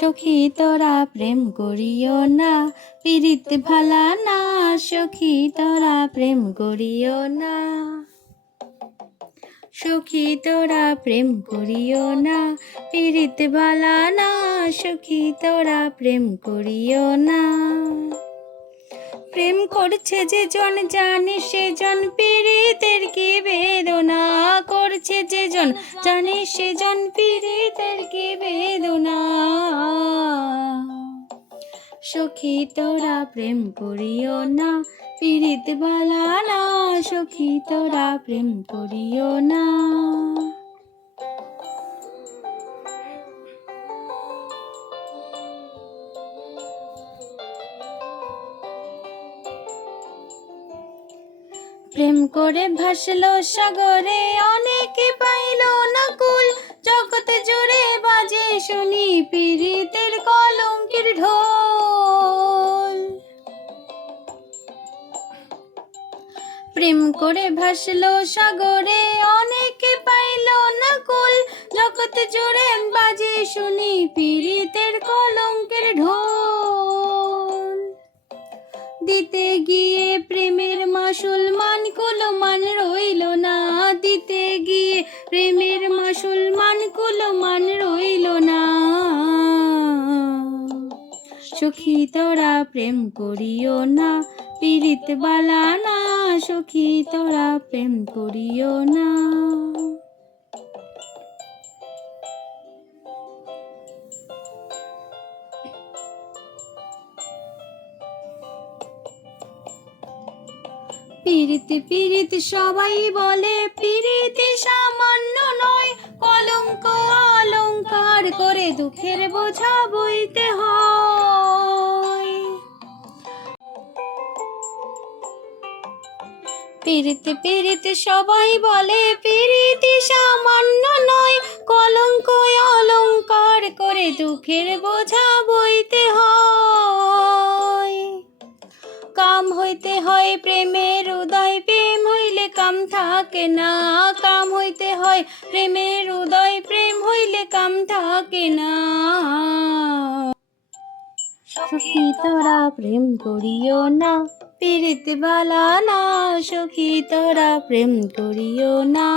সখী তোরা প্রেম করিও না, পীড়িত ভালা না। সখী তোরা প্রেম করিও না, সখী তোরা প্রেম করিও না, পীড়িত ভালা না। সখী তোরা প্রেম করিও না। প্রেম করছে যে জন জানে সে জন, পীড়িতের কি বেদনা করছে যে জন জানে সে জন, পীড়িতের কি বেদনা। সখী তোরা প্রেম করিও না, পীড়িত ভালা না। সখী তোরা প্রেম করিও না। প্রেম করে ভাসলো সাগরে, অনেকে পাইল না কুল। জগতে জুড়ে বাজে শুনি পীড়িতের কলঙ্কের ঢোল। প্রেম করে ভাসলো সাগরে, অনেকে পাইল না কুল। জগতে জুড়ে বাজে শুনি পীড়িতের কলঙ্কের ঢোল। দিতে গিয়ে প্রেমের মাসুল মান কুল মান রইল না। দিতে গিয়ে প্রেমের মাসুল মান কুল মান রইল না। সখী তোরা প্রেম করিও না, পীড়িত বালা না। সখী তোরা প্রেম করিও না। পীড়িত পীড়িত সবাই বলে, পীড়িত সামান্য নয়। কলঙ্ক অলঙ্কার করে দুঃখের বোঝা বইতে হয়। পীড়িত পীড়িত সবাই বলে, পীড়িত সামান্য নয়। কলঙ্ক অলঙ্কার করে দুঃখের বোঝা বইতে হয়। কাম হইতে হয় প্রেমের উদয়, প্রেম হইলে কাম থাকে না। কাম হইতে হয় প্রেমের উদয়, প্রেম হইলে কাম থাকে না। সখী তোরা প্রেম করিও না, পীড়িত ভালা না। সখী তোরা প্রেম করিও না।